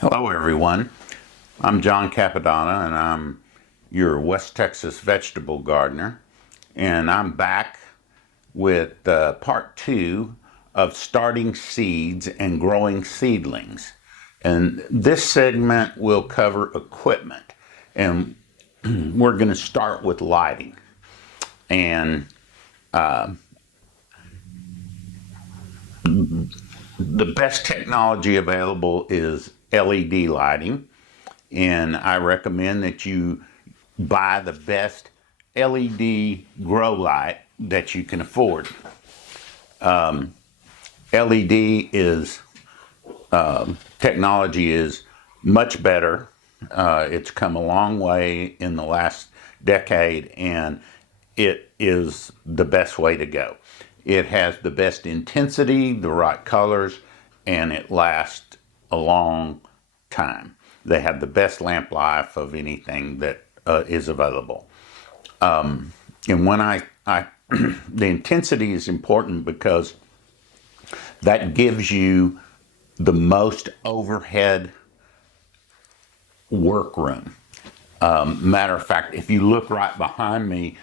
Hello, everyone. I'm John Capadonna, and I'm your West Texas vegetable gardener. And I'm back with part two of starting seeds and growing seedlings. And this segment will cover equipment. And we're going to start with lighting. And the best technology available is LED lighting. And I recommend that you buy the best LED grow light that you can afford. LED is technology is much better. It's come a long way in the last decade, and it is the best way to go. It has the best intensity, the right colors, and it lasts a long time. They have the best lamp life of anything that is available. And when I the intensity is important because that gives you the most overhead workroom. Matter of fact, if you look right behind me,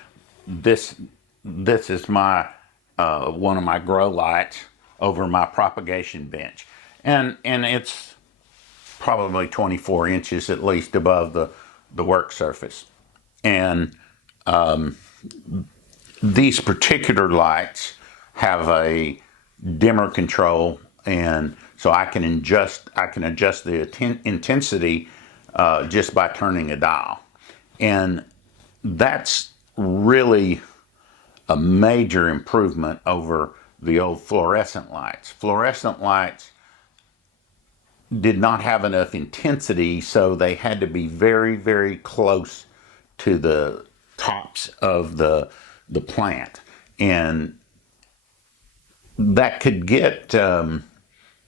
this this is my one of my grow lights over my propagation bench, and it's probably 24 inches at least above the work surface. And these particular lights have a dimmer control, and so I can adjust the intensity just by turning a dial, and that's really a major improvement over the old fluorescent lights. Fluorescent lights did not have enough intensity, so they had to be very, very close to the tops of the plant, and that could get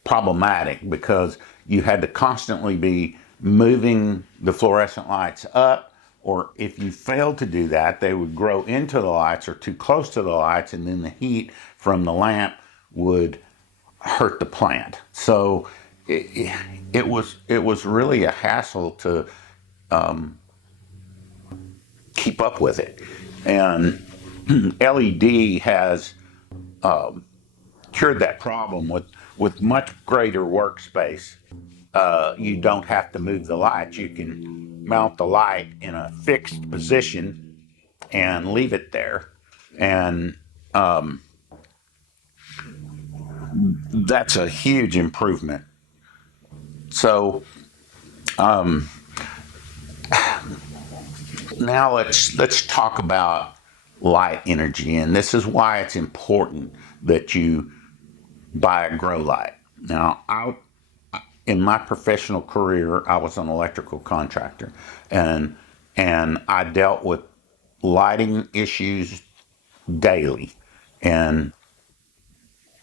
problematic because you had to constantly be moving the fluorescent lights up, or if you failed to do that, they would grow into the lights or too close to the lights, and then the heat from the lamp would hurt the plant. So it was really a hassle to keep up with it. And LED has cured that problem with much greater workspace. You don't have to move the light. You can mount the light in a fixed position and leave it there. And that's a huge improvement. So now let's talk about light energy, and this is why it's important that you buy a grow light. Now, in my professional career, I was an electrical contractor, and I dealt with lighting issues daily, and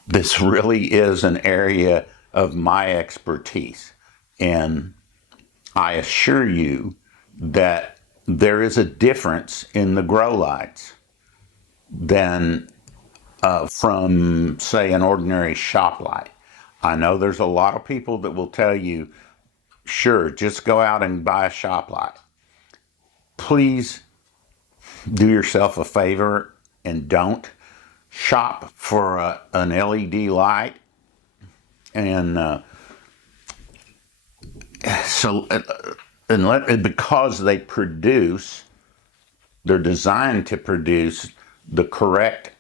this really is an area of my expertise. And I assure you that there is a difference in the grow lights than from, say, an ordinary shop light. I know there's a lot of people that will tell you, sure, just go out and buy a shop light. Please do yourself a favor and don't shop for an LED light. And so, because they're designed to produce the correct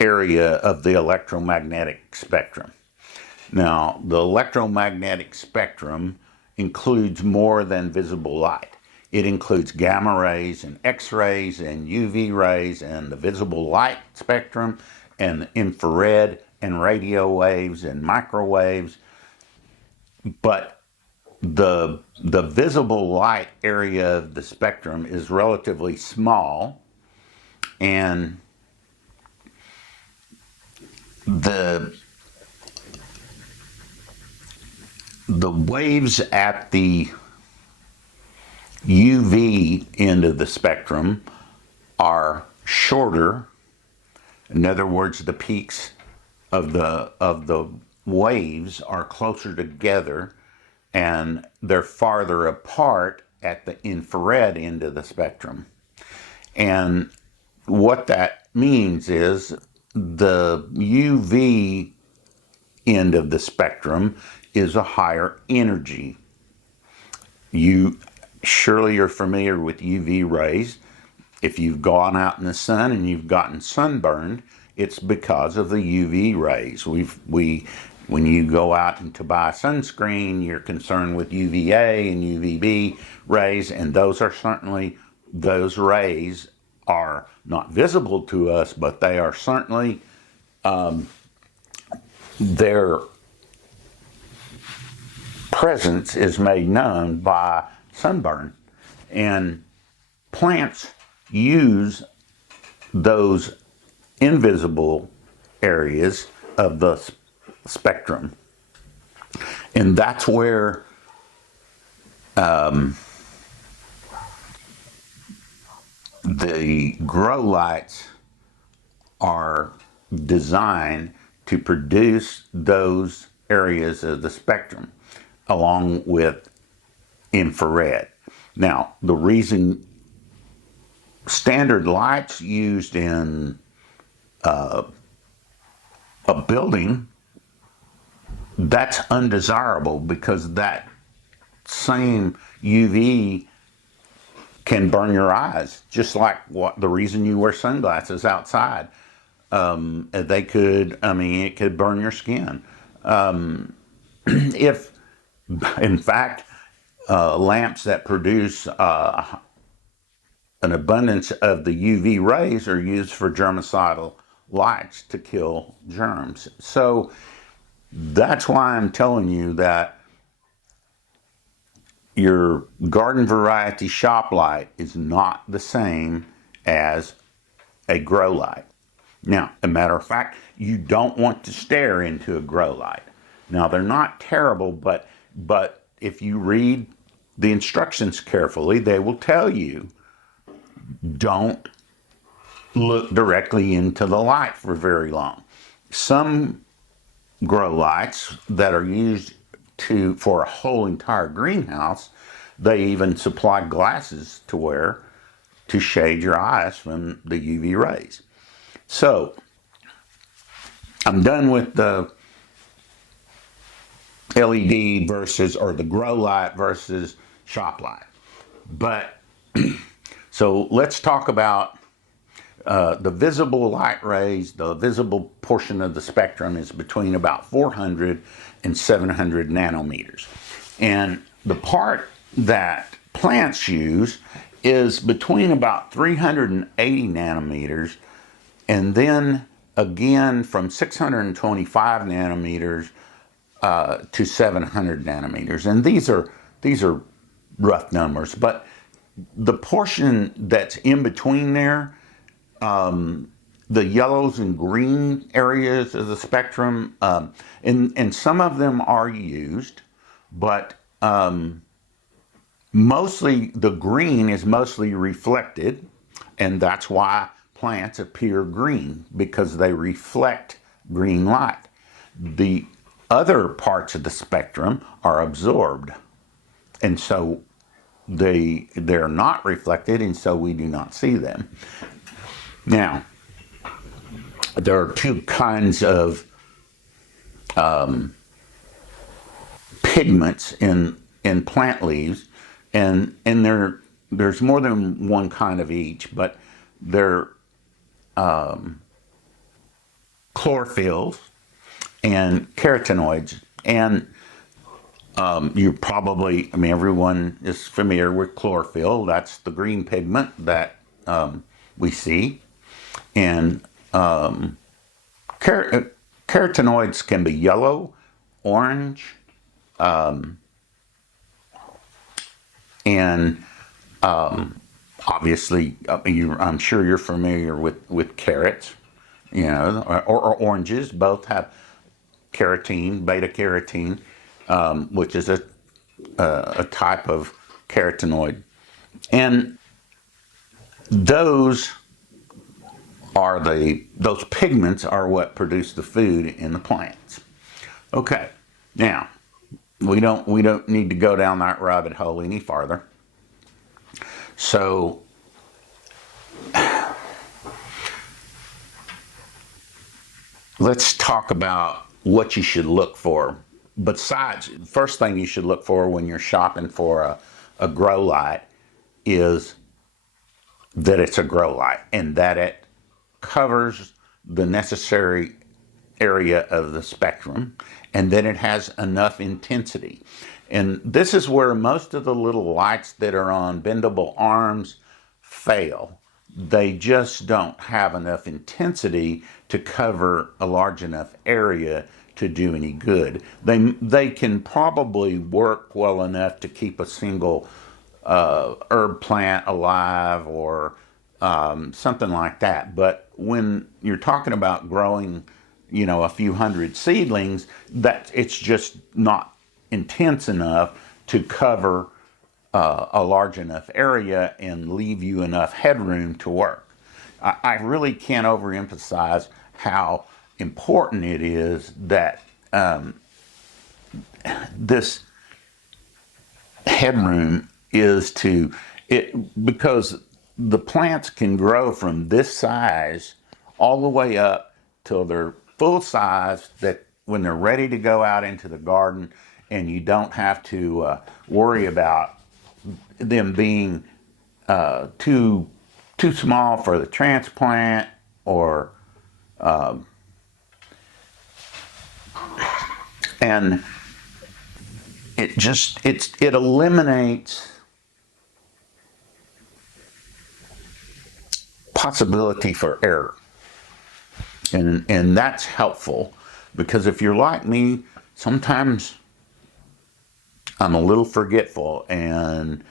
area of the electromagnetic spectrum. Now, the electromagnetic spectrum includes more than visible light. It includes gamma rays and X-rays and UV rays and the visible light spectrum and infrared and radio waves and microwaves. But the visible light area of the spectrum is relatively small, and the the waves at the UV end of the spectrum are shorter. In other words, the peaks of the waves are closer together, and they're farther apart at the infrared end of the spectrum. And what that means is the UV end of the spectrum is a higher energy. You surely are familiar with UV rays. If you've gone out in the sun and you've gotten sunburned, it's because of the UV rays. When you go out and to buy sunscreen, you're concerned with UVA and UVB rays, and those rays are not visible to us, but they are certainly their presence is made known by sunburn. And plants use those invisible areas of the spectrum. And that's where the grow lights are designed to produce those areas of the spectrum along with infrared. Now, the reason standard lights used in a building, that's undesirable because that same UV can burn your eyes, just like what the reason you wear sunglasses outside. It could burn your skin. If, in fact, lamps that produce an abundance of the UV rays are used for germicidal lights to kill germs. So that's why I'm telling you that your garden variety shop light is not the same as a grow light. Now, a matter of fact, you don't want to stare into a grow light. Now, they're not terrible, but if you read the instructions carefully, they will tell you don't look directly into the light for very long. Some grow lights that are used for a whole entire greenhouse, they even supply glasses to wear to shade your eyes from the UV rays. So I'm done with the LED or the grow light versus shop light. But so let's talk about the visible light rays. The visible portion of the spectrum is between about 400 and 700 nanometers. And the part that plants use is between about 380 nanometers and then again from 625 nanometers to 700 nanometers. And these are rough numbers, but the portion that's in between there, the yellows and green areas of the spectrum, and some of them are used, but mostly the green is mostly reflected, and that's why plants appear green, because they reflect green light. The other parts of the spectrum are absorbed, and so they're not reflected, and so we do not see them. Now, there are two kinds of pigments in plant leaves, and there's more than one kind of each, but they're chlorophylls and carotenoids. And everyone is familiar with chlorophyll. That's the green pigment that we see. And carotenoids can be yellow, orange, and obviously, I'm sure you're familiar with carrots, or oranges. Both have carotene, beta carotene, which is a type of carotenoid, and those pigments are what produce the food in the plants. Okay, now we don't need to go down that rabbit hole any farther. So let's talk about what you should look for. Besides, first thing you should look for when you're shopping for a grow light is that it's a grow light and that it covers the necessary area of the spectrum and that it has enough intensity. And this is where most of the little lights that are on bendable arms fail. They just don't have enough intensity to cover a large enough area to do any good. They can probably work well enough to keep a single herb plant alive or something like that. But when you're talking about growing, a few hundred seedlings, that it's just not intense enough to cover a large enough area and leave you enough headroom to work. I really can't overemphasize how important it is that this headroom is to it, because the plants can grow from this size all the way up till they're full size, that when they're ready to go out into the garden, and you don't have to worry about them being too small for the transplant, or and it eliminates possibility for error, and that's helpful, because if you're like me, sometimes I'm a little forgetful, and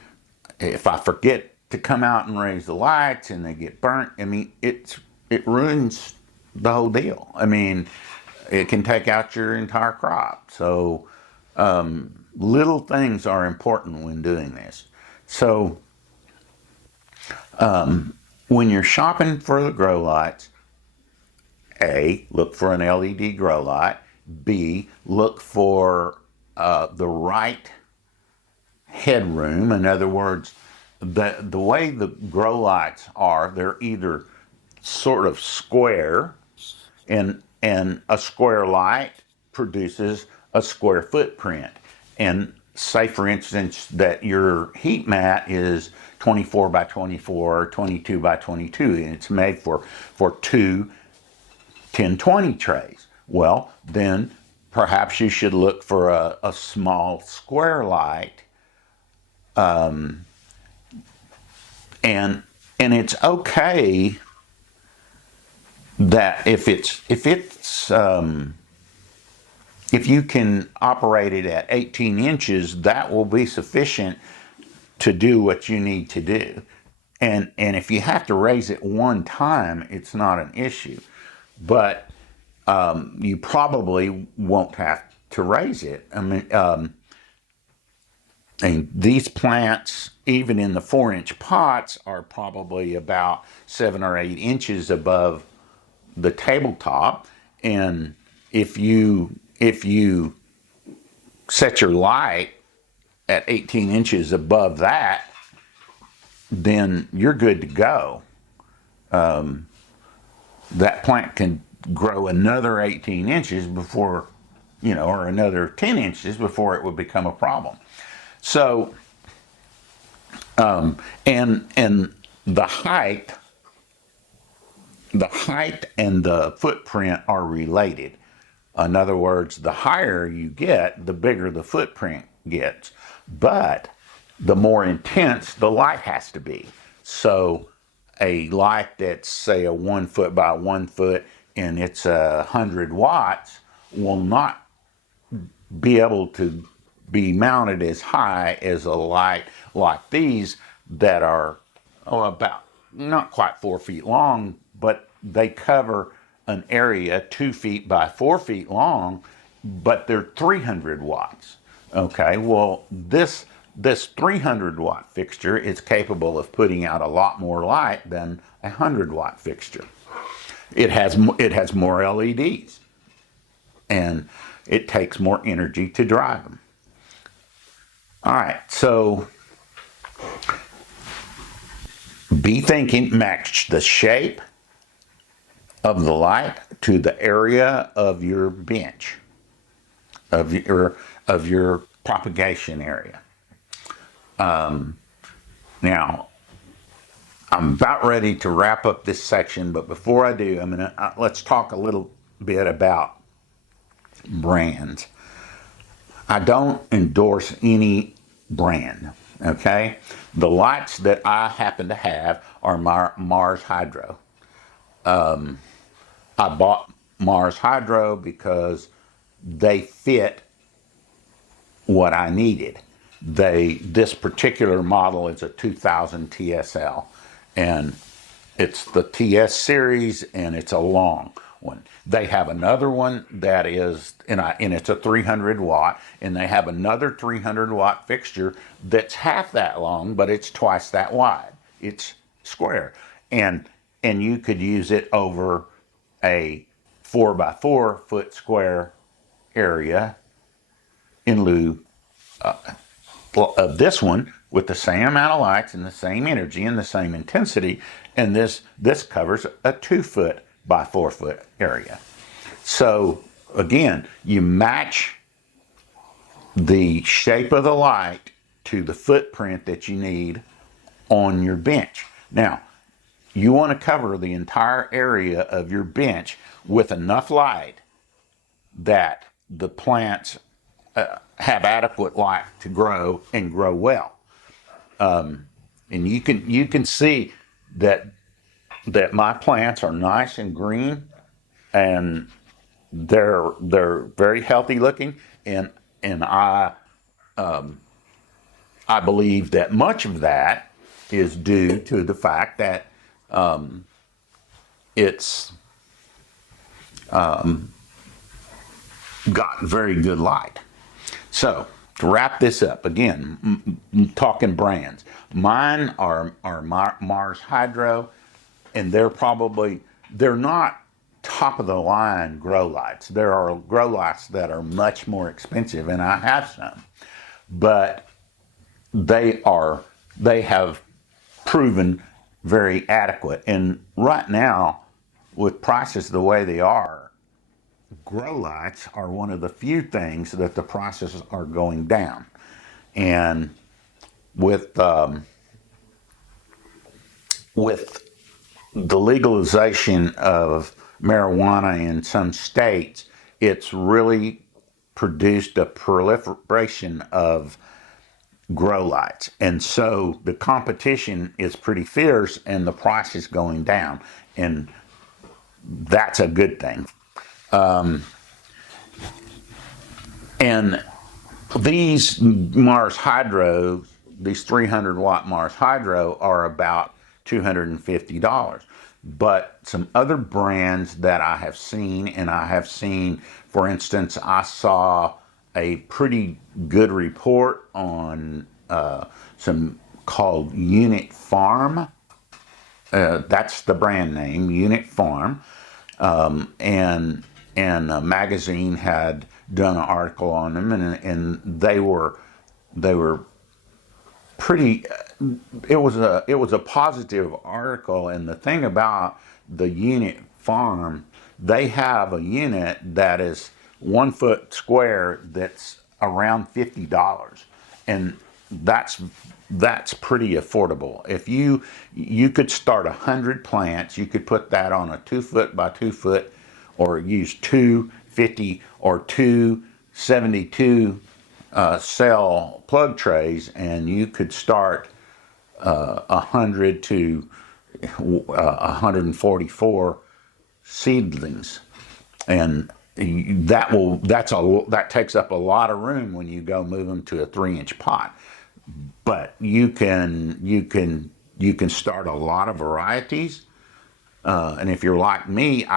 if I forget to come out and raise the lights and they get burnt, I mean, it ruins the whole deal. I mean, it can take out your entire crop. So little things are important when doing this. So when you're shopping for the grow lights, A, look for an LED grow light. B, look for the right headroom. In other words, the way the grow lights are, they're either sort of square, and a square light produces a square footprint. And say, for instance, that your heat mat is 24 by 24, 22 by 22, and it's made for two 1020 trays. Well, then perhaps you should look for a small square light, and it's okay that if you can operate it at 18 inches, that will be sufficient to do what you need to do. And if you have to raise it one time, it's not an issue. But you probably won't have to raise it. I mean, and these plants, even in the 4-inch pots, are probably about 7 or 8 inches above the tabletop. And if you set your light at 18 inches above that, then you're good to go. That plant can grow another 18 inches before, or another 10 inches before it would become a problem. So, and the height and the footprint are related. In other words, the higher you get, the bigger the footprint gets. But the more intense the light has to be. So a light that's, say, a 1 foot by 1 foot and it's 100 watts will not be able to be mounted as high as a light like these that are about not quite 4 feet long, but they cover an area 2 feet by 4 feet long, but they're 300 watts. Okay, well, this 300 watt fixture is capable of putting out a lot more light than a 100-watt fixture. It has more LEDs, and it takes more energy to drive them. All right, so be thinking, match the shape of the light to the area of your bench, of your propagation area. Now, I'm about ready to wrap up this section, but before I do, let's talk a little bit about brands. I don't endorse any brand. Okay, the lights that I happen to have are Mars Hydro. I bought Mars Hydro because they fit what I needed. This particular model is a 2000 TSL, and it's the TS series, and it's a long one. They have another one that is, and it's a 300 watt, and they have another 300 watt fixture that's half that long, but it's twice that wide. It's square, and you could use it over a 4 by 4 foot square area in lieu of this one with the same amount of lights and the same energy and the same intensity, and this covers a 2 foot by 4 foot area. So again, you match the shape of the light to the footprint that you need on your bench. Now, you want to cover the entire area of your bench with enough light that the plants have adequate light to grow and grow well. And you can see that my plants are nice and green, and they're very healthy looking, and I believe that much of that is due to the fact that it's got very good light. So to wrap this up, again, talking brands. Mine are Mars Hydro, and they're not top of the line grow lights. There are grow lights that are much more expensive, and I have some, but they have proven very adequate. And right now, with prices the way they are, grow lights are one of the few things that the prices are going down. And with the legalization of marijuana in some states, it's really produced a proliferation of grow lights. And so the competition is pretty fierce and the price is going down. And that's a good thing. And these Mars Hydro, these 300 watt Mars Hydro, are about $250. But some other brands that I have seen, for instance, I saw a pretty good report on some called Unit Farm. That's the brand name, Unit Farm. And a magazine had done an article on them, and they were pretty. It was a positive article, and the thing about the Unit Farm, they have a unit that is 1 foot square that's around $50, and that's pretty affordable. If you could start 100 plants, you could put that on a 2 foot by 2 foot, or use 250 or 272 cell plug trays, and you could start 100 to 144 seedlings, and that takes up a lot of room when you go move them to a 3-inch pot. But you can start a lot of varieties, and if you're like me,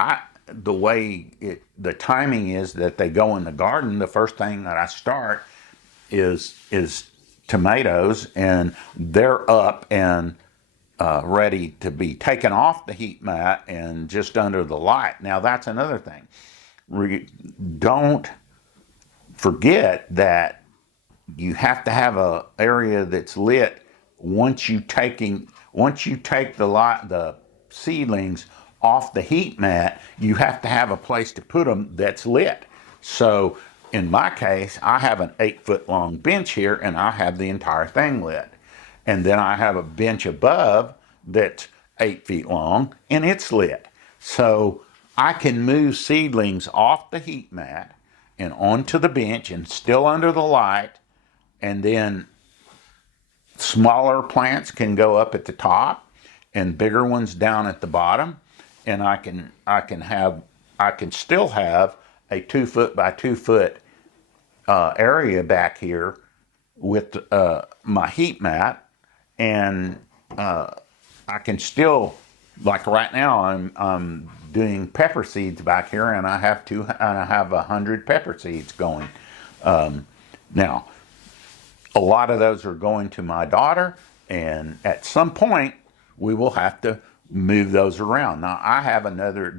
the timing is that they go in the garden. The first thing that I start is tomatoes, and they're up and ready to be taken off the heat mat and just under the light. Now that's another thing. Don't forget that you have to have a area that's lit once you take the seedlings off the heat mat. You have to have a place to put them that's lit. So in my case, I have an 8 foot long bench here, and I have the entire thing lit. And then I have a bench above that's 8 feet long, and it's lit. So I can move seedlings off the heat mat and onto the bench and still under the light, and then smaller plants can go up at the top and bigger ones down at the bottom, and I can still have a 2 foot by 2 foot area back here with my heat mat, and I can still, like right now, I'm doing pepper seeds back here, and I have 100 pepper seeds going. Now, a lot of those are going to my daughter, and at some point we will have to move those around. Now I have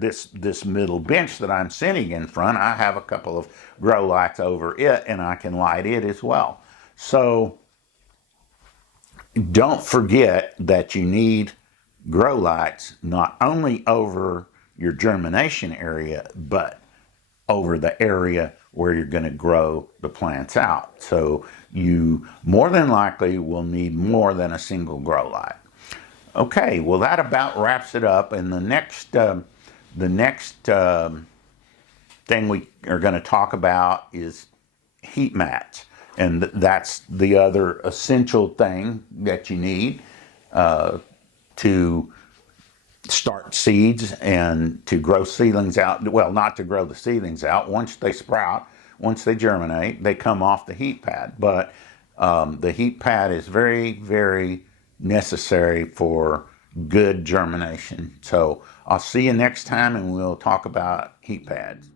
this middle bench that I'm sitting in front. I have a couple of grow lights over it, and I can light it as well. So don't forget that you need grow lights not only over your germination area, but over the area where you're going to grow the plants out. So you more than likely will need more than a single grow light. Okay, well that about wraps it up. And the next thing we are going to talk about is heat mats, and that's the other essential thing that you need to start seeds and to grow seedlings out. Well, not to grow the seedlings out. Once they sprout, once they germinate, they come off the heat pad. But the heat pad is very, very necessary for good germination. So I'll see you next time, and we'll talk about heat pads.